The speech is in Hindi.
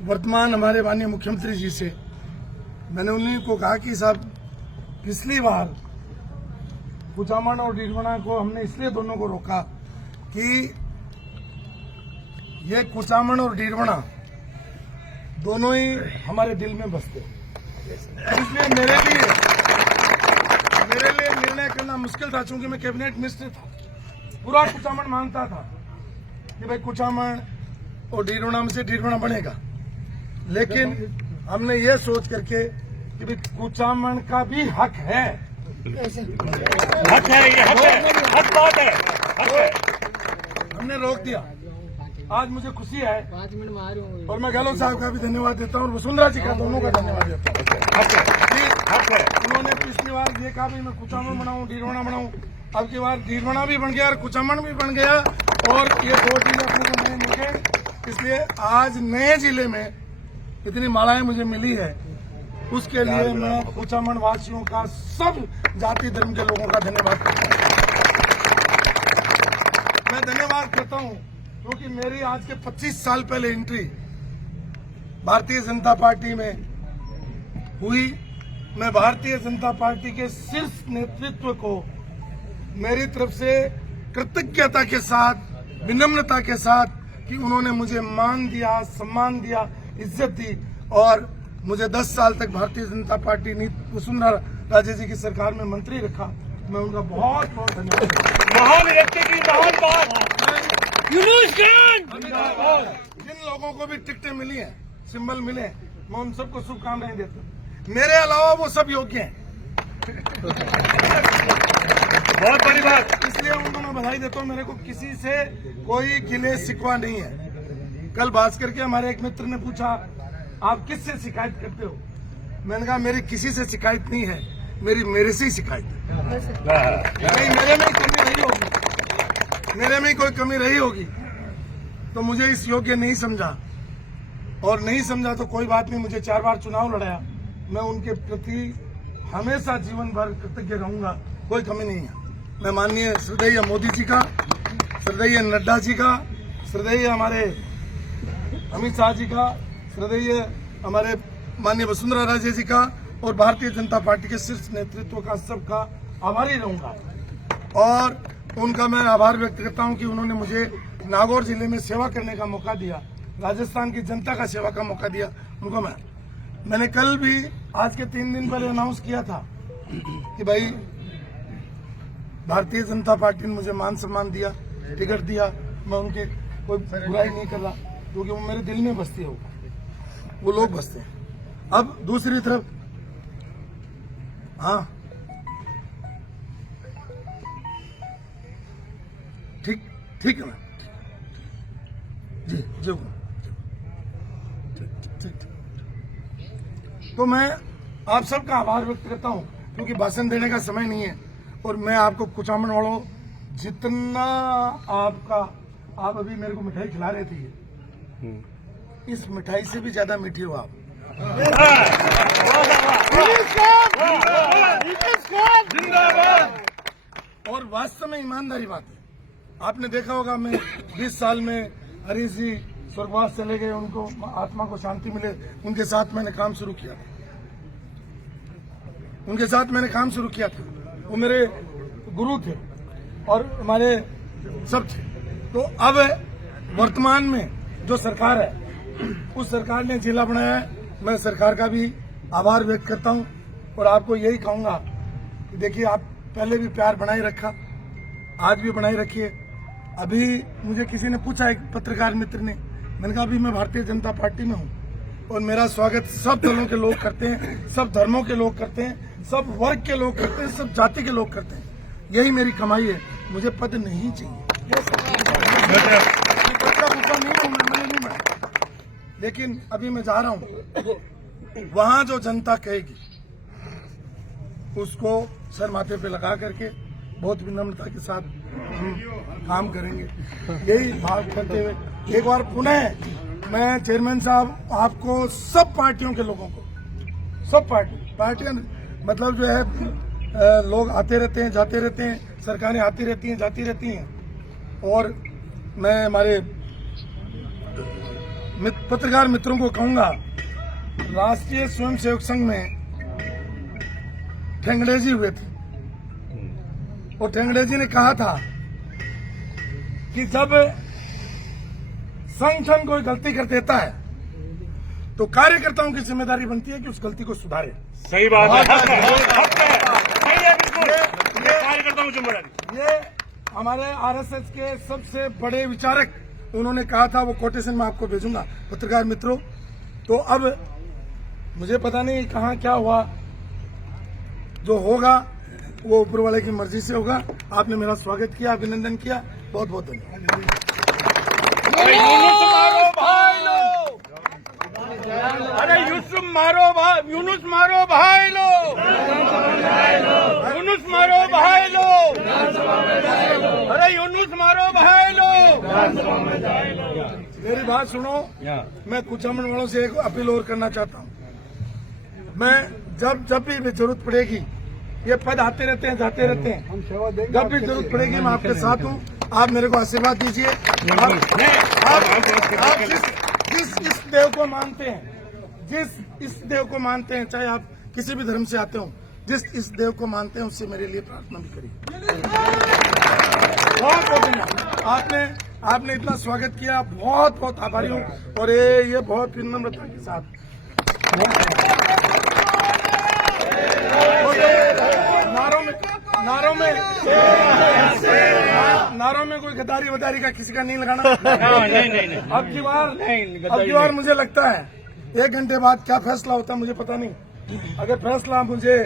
वर्तमान हमारे माननीय मुख्यमंत्री जी से मैंने उन्हीं को कहा कि साहब पिछली बार कुचामन और डीडवाना को हमने इसलिए दोनों को रोका कि ये कुचामन और डीडवाना दोनों ही हमारे दिल में बसते, इसलिए मेरे लिए निर्णय करना मुश्किल था। चूंकि मैं कैबिनेट मिनिस्टर था, पूरा कुचामन मांगता था कि भाई कुचामन और डीडवाना में से डीडवाना बनेगा, लेकिन हमने ये सोच करके कि भाई कुचामन का भी हक है, हमने रोक दिया। आज मुझे खुशी है 5 मिनट में आ रही हूँ और मैं गहलोत साहब का भी धन्यवाद देता हूँ और वसुंधरा जी का, दोनों का धन्यवाद देता हूँ। उन्होंने पिछली बार ये कहा भी मैं कुचामन बनाऊं, डीडवाना बनाऊं, अब की बार डीडवाना भी बन गया और कुचामन भी बन गया और ये 2 जिले अपने को नए मिले। इसलिए आज नए जिले में इतनी मालाएं मुझे मिली है, उसके लिए मैं कुचामन वासियों का, सब जाति धर्म के लोगों का धन्यवाद करता हूँ। मैं धन्यवाद करता हूँ क्योंकि मेरी आज के 25 साल पहले एंट्री भारतीय जनता पार्टी में हुई। मैं भारतीय जनता पार्टी के शीर्ष नेतृत्व को मेरी तरफ से कृतज्ञता के साथ, विनम्रता के साथ कि उन्होंने मुझे मान दिया, सम्मान दिया, इज्जत दी और मुझे 10 साल तक भारतीय जनता पार्टी वसुंधरा राजे जी की सरकार में मंत्री रखा। मैं उनका बहुत बहुत धन्यवाद। महान व्यक्ति की महान बात। जिन लोगों को भी टिकटें मिली हैं, सिंबल मिले हैं, मैं उन सबको शुभकामनाएं देता हूँ। मेरे अलावा वो सब योग्य हैं। बहुत बड़ी बात। इसलिए उनको मैं बधाई देता हूँ। मेरे को किसी से कोई गिले शिकवा नहीं है। कल भास्कर के हमारे एक मित्र ने पूछा आप किससे शिकायत करते हो, मैंने कहा मेरी किसी से शिकायत नहीं है, मेरे से ही शिकायत है। मेरे में ही कमी रही होगी, मेरे में ही कोई कमी रही होगी तो मुझे इस योग्य नहीं समझा, और नहीं समझा तो कोई बात नहीं। मुझे 4 बार चुनाव लड़ाया, मैं उनके प्रति हमेशा जीवन भर कृतज्ञ रहूंगा, कोई कमी नहीं है। मैं माननीय श्रद्धेय मोदी जी का, श्रद्धेय नड्डा जी का, श्रद्धेय हमारे अमित शाह जी का, श्रद्धेय हमारे माननीय वसुंधरा राजे जी का और भारतीय जनता पार्टी के शीर्ष नेतृत्व का, सबका आभारी रहूंगा। और उनका मैं आभार व्यक्त करता हूं कि उन्होंने मुझे नागौर जिले में सेवा करने का मौका दिया, राजस्थान की जनता का सेवा का मौका दिया। उनको मैंने कल भी, आज के 3 दिन पहले अनाउंस किया था कि भाई भारतीय जनता पार्टी ने मुझे मान सम्मान दिया, टिकट दिया। मैं उनके कोई बुराई नहीं कर रहा क्योंकि वो मेरे दिल में बसती है, वो लोग बसते हैं। अब दूसरी तरफ, हाँ ठीक है ना जी जी, ठीक। तो मैं आप सबका आभार व्यक्त करता हूं क्योंकि भाषण देने का समय नहीं है और मैं आपको कुचामन वालों जितना आप अभी मेरे को मिठाई खिला रहे थे, इस मिठाई से भी ज्यादा मीठी हो आप। और वास्तव में ईमानदारी बात है, आपने देखा होगा मैं 20 साल में हरीश जी स्वर्गवास चले गए, उनको आत्मा को शांति मिले, उनके साथ मैंने काम शुरू किया था, वो मेरे गुरु थे और हमारे सब थे। तो अब वर्तमान में जो सरकार है, उस सरकार ने जिला बनाया है, मैं सरकार का भी आभार व्यक्त करता हूं और आपको यही कहूंगा कि देखिए, आप पहले भी प्यार बनाए रखा, आज भी बनाए रखिए। अभी मुझे किसी ने पूछा, एक पत्रकार मित्र ने, मैंने कहा अभी मैं भारतीय जनता पार्टी में हूं और मेरा स्वागत सब दलों के लोग करते हैं, सब धर्मों के लोग करते हैं, सब वर्ग के लोग करते हैं, सब जाति के लोग करते हैं। यही मेरी कमाई है, मुझे पद नहीं चाहिए, लेकिन अभी मैं जा रहा हूं, वहां जो जनता कहेगी उसको सर माथे पे लगा करके बहुत विनम्रता के साथ हम काम करेंगे। यही भाव करते हुए एक बार पुनः मैं चेयरमैन साहब आपको, सब पार्टियों के लोगों को, सब पार्टियां मतलब जो है लोग आते रहते हैं, जाते रहते हैं, सरकारें आती रहती हैं, जाती रहती हैं, और मैं हमारे पत्रकार मित्रों को कहूंगा, राष्ट्रीय स्वयंसेवक संघ में ठेंगड़े जी हुए थे और ठेंगड़े जी ने कहा था कि जब संगठन कोई गलती कर देता है तो कार्यकर्ताओं की जिम्मेदारी बनती है कि उस गलती को सुधारे। सही बात है, हक है, हक है, सही है, बिल्कुल। ये कार्यकर्ताओं की जिम्मेदारी। ये हमारे आरएसएस के सबसे बड़े विचारक, उन्होंने कहा था, वो कोटेशन में आपको भेजूंगा पत्रकार मित्रों। तो अब मुझे पता नहीं कहाँ क्या हुआ, जो होगा वो ऊपर वाले की मर्जी से होगा। आपने मेरा स्वागत किया, अभिनंदन किया, बहुत बहुत धन्यवाद। अरे यूनुस मारो भाई लो, अरे यूसुफ मारो भाई, यूनुस मारो भाई लो, यूनुस मारो भाई लो, अरे यूनुस मारो भाई लो। मेरी बात सुनो, मैं कुचामन वालों से एक अपील और करना चाहता हूँ। मैं जब भी जरूरत पड़ेगी, ये पद आते रहते हैं जाते रहते हैं, जब भी जरूरत पड़ेगी मैं आपके साथ हूँ। आप मेरे को आशीर्वाद दीजिए। आप जिस इस देव को मानते हैं, जिस इस देव को मानते हैं, चाहे आप किसी भी धर्म से आते हो, जिस इस देव को मानते हैं उससे मेरे लिए प्रार्थना भी करिए। बहुत बहुत धन्यवाद। आपने इतना स्वागत किया, बहुत बहुत आभारी हूँ। और ये बहुत विनम्रता के साथ नारों में कोई गद्दारी वदारी का किसी का नहीं लगाना। नहीं। अब की बार मुझे लगता है 1 घंटे बाद क्या फैसला होता है मुझे पता नहीं। अगर फैसला मुझे